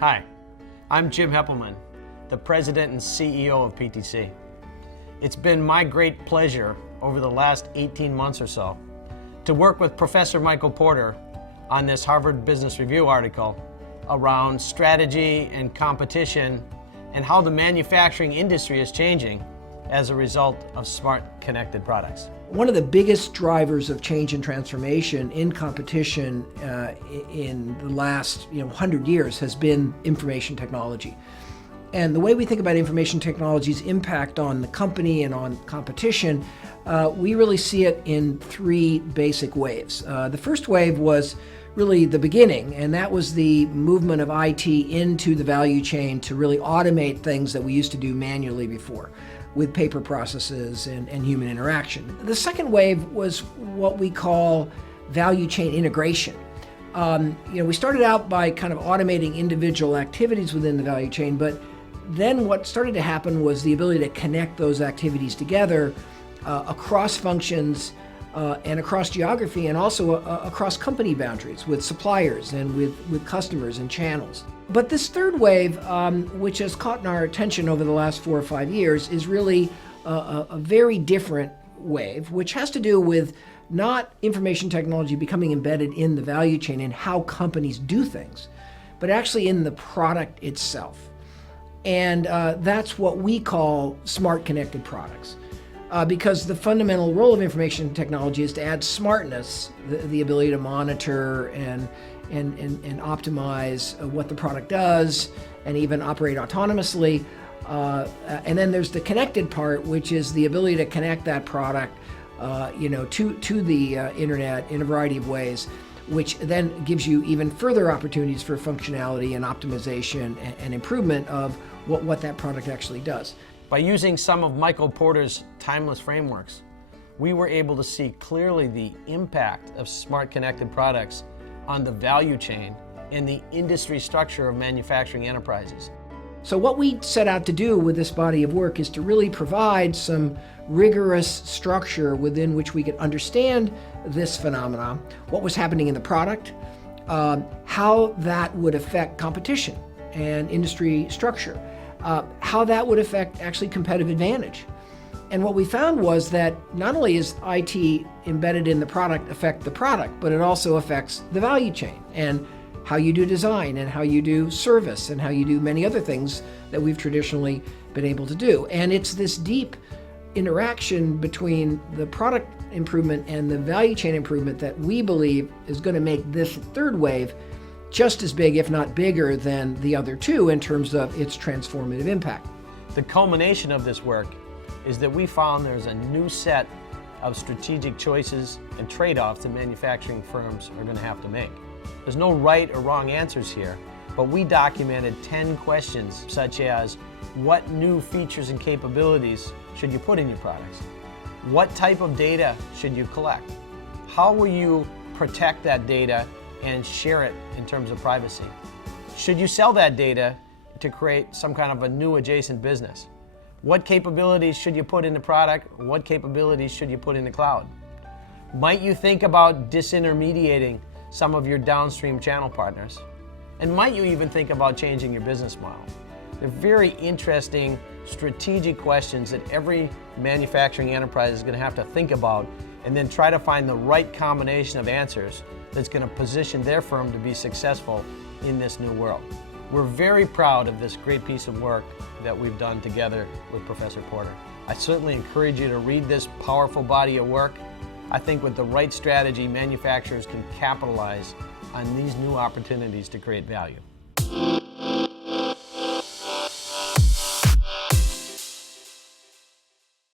Hi, I'm Jim Heppelmann, the President and CEO of PTC. It's been my great pleasure over the last 18 months or so to work with Professor Michael Porter on this Harvard Business Review article around strategy and competition and how the manufacturing industry is changing as a result of smart connected products. One of the biggest drivers of change and transformation in competition in the last 100 years has been information technology. And the way we think about information technology's impact on the company and on competition, we really see it in three basic waves. The first wave was really the beginning, and that was the movement of IT into the value chain to really automate things that we used to do manually before, with paper processes and human interaction. The second wave was what we call value chain integration. We started out by kind of automating individual activities within the value chain, but then what started to happen was the ability to connect those activities together across functions and across geography, and also across company boundaries with suppliers and with customers and channels. But this third wave, which has caught our attention over the last 4 or 5 years, is really a very different wave, which has to do with not information technology becoming embedded in the value chain and how companies do things, but actually in the product itself. And that's what we call smart connected products. Because the fundamental role of information technology is to add smartness, the ability to monitor and optimize what the product does, and even operate autonomously. And then there's the connected part, which is the ability to connect that product, to the internet in a variety of ways, which then gives you even further opportunities for functionality and optimization and improvement of what that product actually does. By using some of Michael Porter's timeless frameworks, we were able to see clearly the impact of smart connected products on the value chain and the industry structure of manufacturing enterprises. So what we set out to do with this body of work is to really provide some rigorous structure within which we could understand this phenomenon, what was happening in the product, how that would affect competition and industry structure, how that would affect actually competitive advantage. And what we found was that not only is IT embedded in the product affect the product, but it also affects the value chain and how you do design and how you do service and how you do many other things that we've traditionally been able to do. And it's this deep interaction between the product improvement and the value chain improvement that we believe is going to make this third wave just as big, if not bigger, than the other two in terms of its transformative impact. The culmination of this work is that we found there's a new set of strategic choices and trade-offs that manufacturing firms are going to have to make. There's no right or wrong answers here, but we documented 10 questions such as, what new features and capabilities should you put in your products? What type of data should you collect? How will you protect that data and share it in terms of privacy? Should you sell that data to create some kind of a new adjacent business? What capabilities should you put in the product? What capabilities should you put in the cloud? Might you think about disintermediating some of your downstream channel partners? And might you even think about changing your business model? They're very interesting strategic questions that every manufacturing enterprise is going to have to think about and then try to find the right combination of answers that's going to position their firm to be successful in this new world. We're very proud of this great piece of work that we've done together with Professor Porter. I certainly encourage you to read this powerful body of work. I think with the right strategy, manufacturers can capitalize on these new opportunities to create value.